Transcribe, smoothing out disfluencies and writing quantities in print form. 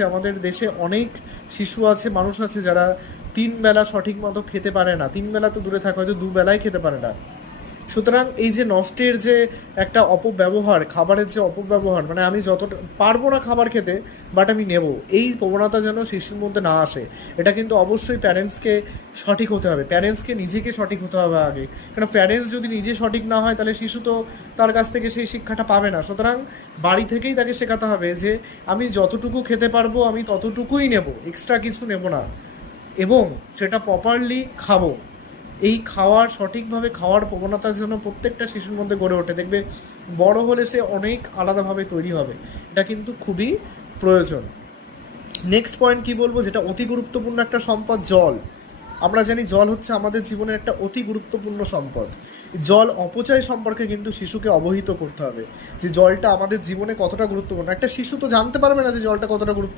আছে, আমাদের দেশে অনেক শিশু আছে, মানুষ আছে যারা 3 বেলা সঠিক মতো খেতে পারে না। 3 বেলা তো দূরে থাকে, হয়তো 2 বেলাই খেতে পারে না। সুতরাং এই যে নষ্টের যে একটা অপব্যবহার, খাবারের যে অপব্যবহার, মানে আমি যতটা পারবো না খাবার খেতে, বাট আমি নেব, এই প্রবণতা যেন শিশুর মধ্যে না আসে। এটা কিন্তু অবশ্যই প্যারেন্টসকে সঠিক হতে হবে, প্যারেন্টসকে নিজেকে সঠিক হতে হবে আগে। কারণ প্যারেন্টস যদি নিজে সঠিক না হয়, তাহলে শিশু তো তার কাছ থেকে সেই শিক্ষাটা পাবে না। সুতরাং বাড়ি থেকেই তাকে শেখাতে হবে যে আমি যতটুকু খেতে পারবো আমি ততটুকুই নেব, এক্সট্রা কিছু নেব না, এবং সেটা প্রপারলি খাবো। এই খাওয়ার, সঠিকভাবে খাওয়ার প্রবণতার জন্য প্রত্যেকটা শিশুর মধ্যে গড়ে ওঠে, দেখবে বড় হলে সে অনেক আলাদাভাবে তৈরি হবে। এটা কিন্তু খুবই প্রয়োজন। নেক্সট পয়েন্ট কি বলবো, যেটা অতি গুরুত্বপূর্ণ একটা সম্পদ, জল। আমরা জানি জল হচ্ছে আমাদের জীবনের একটা অতি গুরুত্বপূর্ণ সম্পদ। জল অপচয় সম্পর্কে কিন্তু শিশুকে অবহিত করতে হবে যে জলটা আমাদের জীবনে কতটা গুরুত্বপূর্ণ। একটা শিশু তো জানতে পারবে না যে জলটা কতটা গুরুত্ব